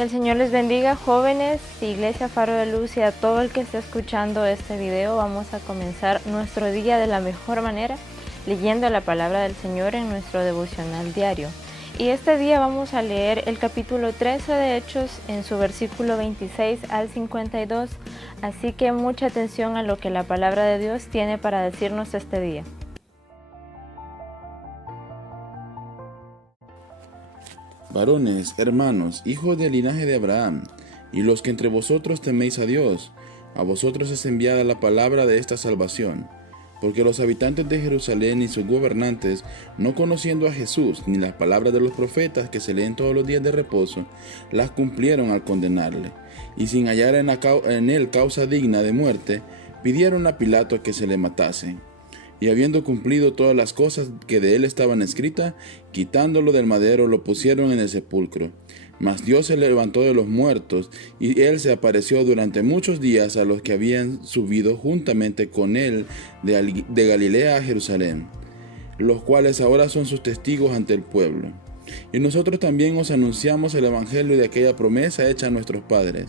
Que el Señor les bendiga, jóvenes, Iglesia Faro de Luz, y a todo el que esté escuchando este video. Vamos a comenzar nuestro día de la mejor manera, leyendo la palabra del Señor en nuestro devocional diario. Y este día vamos a leer el capítulo 13 de Hechos en su versículo 26 al 52. Así que mucha atención a lo que la palabra de Dios tiene para decirnos este día. Varones, hermanos, hijos del linaje de Abraham, y los que entre vosotros teméis a Dios, a vosotros es enviada la palabra de esta salvación. Porque los habitantes de Jerusalén y sus gobernantes, no conociendo a Jesús, ni las palabras de los profetas que se leen todos los días de reposo, las cumplieron al condenarle, y sin hallar en él causa digna de muerte, pidieron a Pilato que se le matase. Y habiendo cumplido todas las cosas que de él estaban escritas, quitándolo del madero, lo pusieron en el sepulcro. Mas Dios se levantó de los muertos, y él se apareció durante muchos días a los que habían subido juntamente con él de Galilea a Jerusalén, los cuales ahora son sus testigos ante el pueblo. Y nosotros también os anunciamos el evangelio de aquella promesa hecha a nuestros padres,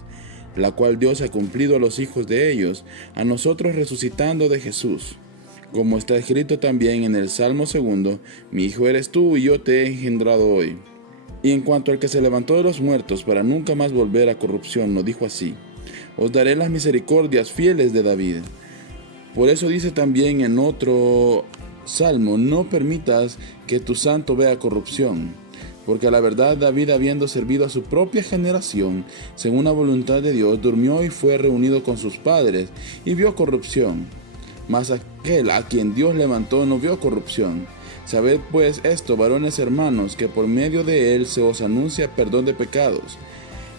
la cual Dios ha cumplido a los hijos de ellos, a nosotros resucitando de Jesús. Como está escrito también en el Salmo 2, mi hijo eres tú y yo te he engendrado hoy. Y en cuanto al que se levantó de los muertos para nunca más volver a corrupción, nos dijo así: os daré las misericordias fieles de David. Por eso dice también en otro salmo: no permitas que tu santo vea corrupción. Porque a la verdad David, habiendo servido a su propia generación, según la voluntad de Dios, durmió y fue reunido con sus padres, y vio corrupción. Mas aquel a quien Dios levantó no vio corrupción. Sabed pues esto, varones hermanos, que por medio de él se os anuncia perdón de pecados,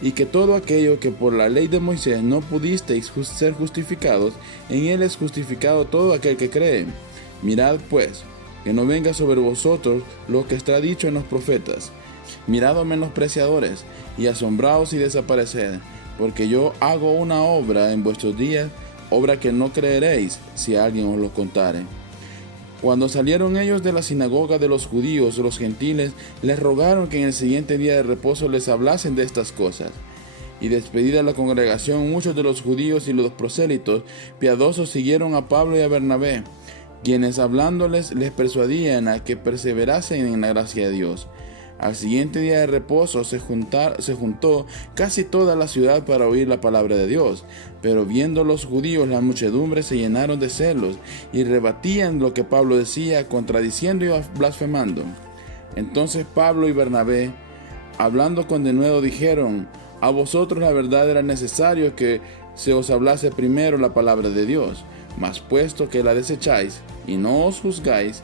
y que todo aquello que por la ley de Moisés no pudisteis ser justificados, en él es justificado todo aquel que cree. Mirad pues, que no venga sobre vosotros lo que está dicho en los profetas. Mirad, oh menospreciadores, y asombraos y desapareced, porque yo hago una obra en vuestros días, obra que no creeréis si alguien os lo contare. Cuando salieron ellos de la sinagoga de los judíos, los gentiles les rogaron que en el siguiente día de reposo les hablasen de estas cosas. Y despedida la congregación, muchos de los judíos y los prosélitos piadosos siguieron a Pablo y a Bernabé, quienes hablándoles les persuadían a que perseverasen en la gracia de Dios. Al siguiente día de reposo se juntó casi toda la ciudad para oír la palabra de Dios. Pero viendo los judíos la muchedumbre se llenaron de celos y rebatían lo que Pablo decía, contradiciendo y blasfemando. Entonces Pablo y Bernabé, hablando con denuedo, dijeron: a vosotros la verdad era necesario que se os hablase primero la palabra de Dios, mas puesto que la desecháis y no os juzgáis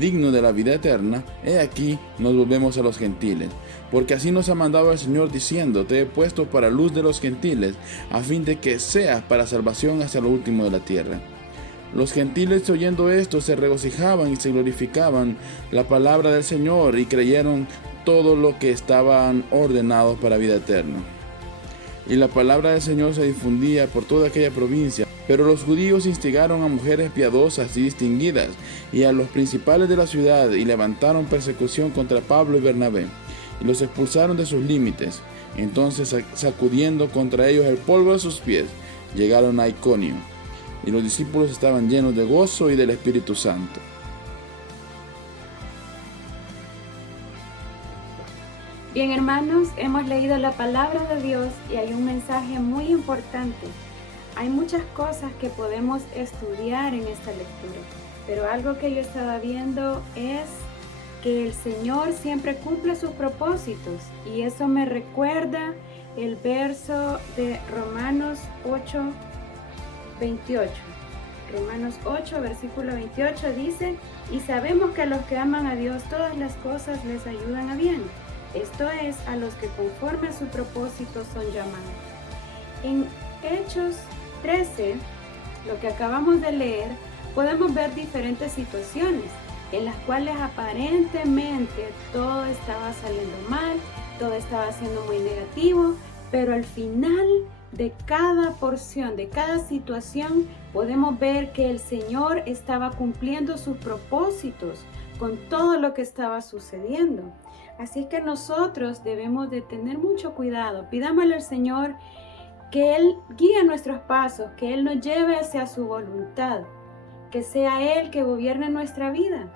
digno de la vida eterna, he aquí nos volvemos a los gentiles. Porque así nos ha mandado el Señor diciendo: te he puesto para luz de los gentiles, a fin de que seas para salvación hasta lo último de la tierra. Los gentiles, oyendo esto, se regocijaban y se glorificaban la palabra del Señor, y creyeron todo lo que estaban ordenados para vida eterna. Y la palabra del Señor se difundía por toda aquella provincia. Pero los judíos instigaron a mujeres piadosas y distinguidas y a los principales de la ciudad, y levantaron persecución contra Pablo y Bernabé, y los expulsaron de sus límites. Entonces, sacudiendo contra ellos el polvo de sus pies, llegaron a Iconio, y los discípulos estaban llenos de gozo y del Espíritu Santo. Bien, hermanos, hemos leído la palabra de Dios y hay un mensaje muy importante. Hay muchas cosas que podemos estudiar en esta lectura, pero algo que yo estaba viendo es que el Señor siempre cumple sus propósitos, y eso me recuerda el verso de Romanos 8, 28. Romanos 8, versículo 28 dice: y sabemos que a los que aman a Dios todas las cosas les ayudan a bien, esto es, a los que conforme a su propósito son llamados. En Hechos 13, lo que acabamos de leer, podemos ver diferentes situaciones en las cuales aparentemente todo estaba saliendo mal, todo estaba siendo muy negativo, pero al final de cada porción, de cada situación, podemos ver que el Señor estaba cumpliendo sus propósitos, con todo lo que estaba sucediendo. Así es que nosotros debemos de tener mucho cuidado. Pidámosle al Señor que Él guíe nuestros pasos, que Él nos lleve hacia su voluntad, que sea Él que gobierne nuestra vida,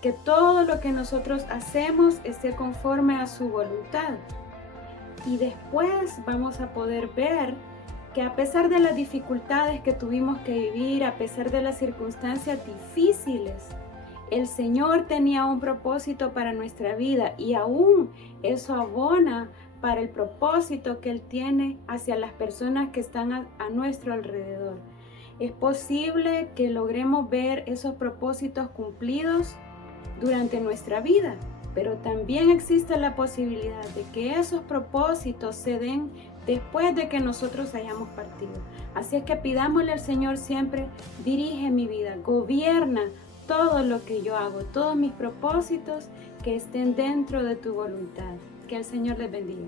que todo lo que nosotros hacemos esté conforme a su voluntad. Y después vamos a poder ver que a pesar de las dificultades que tuvimos que vivir, a pesar de las circunstancias difíciles, el Señor tenía un propósito para nuestra vida y aún eso abona para el propósito que Él tiene hacia las personas que están a nuestro alrededor. Es posible que logremos ver esos propósitos cumplidos durante nuestra vida, pero también existe la posibilidad de que esos propósitos se den después de que nosotros hayamos partido. Así es que pidámosle al Señor siempre: dirige mi vida, gobierna todo lo que yo hago, todos mis propósitos que estén dentro de tu voluntad. Que el Señor les bendiga.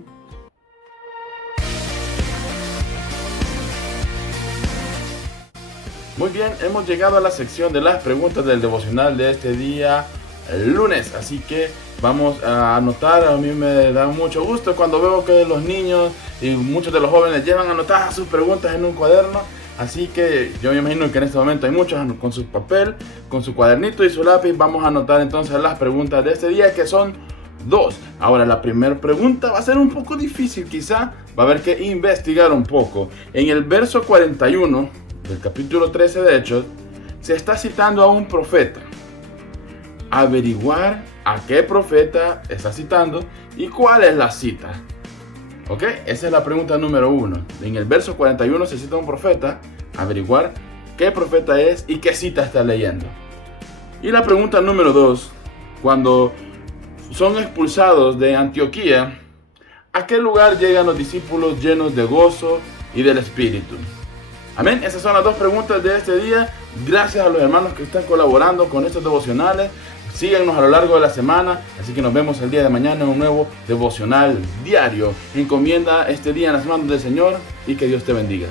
Muy bien, hemos llegado a la sección de las preguntas del devocional de este día, el lunes, así que vamos a anotar. A mí me da mucho gusto cuando veo que los niños y muchos de los jóvenes llevan anotadas sus preguntas en un cuaderno, así que yo me imagino que en este momento hay muchos con su papel, con su cuadernito y su lápiz. Vamos a anotar entonces las preguntas de este día, que son 2. Ahora, la primera pregunta va a ser un poco difícil, quizá va a haber que investigar un poco. En el verso 41 del capítulo 13 de Hechos, se está citando a un profeta. Averiguar a qué profeta está citando y cuál es la cita. ¿Ok? Esa es la pregunta número 1. En el verso 41 se cita a un profeta. Averiguar qué profeta es y qué cita está leyendo. Y la pregunta número 2. Cuando son expulsados de Antioquía, ¿a qué lugar llegan los discípulos llenos de gozo y del Espíritu? Amén. Esas son las 2 preguntas de este día. Gracias a los hermanos que están colaborando con estos devocionales. Síganos a lo largo de la semana. Así que nos vemos el día de mañana en un nuevo devocional diario. Encomienda este día en las manos del Señor y que Dios te bendiga.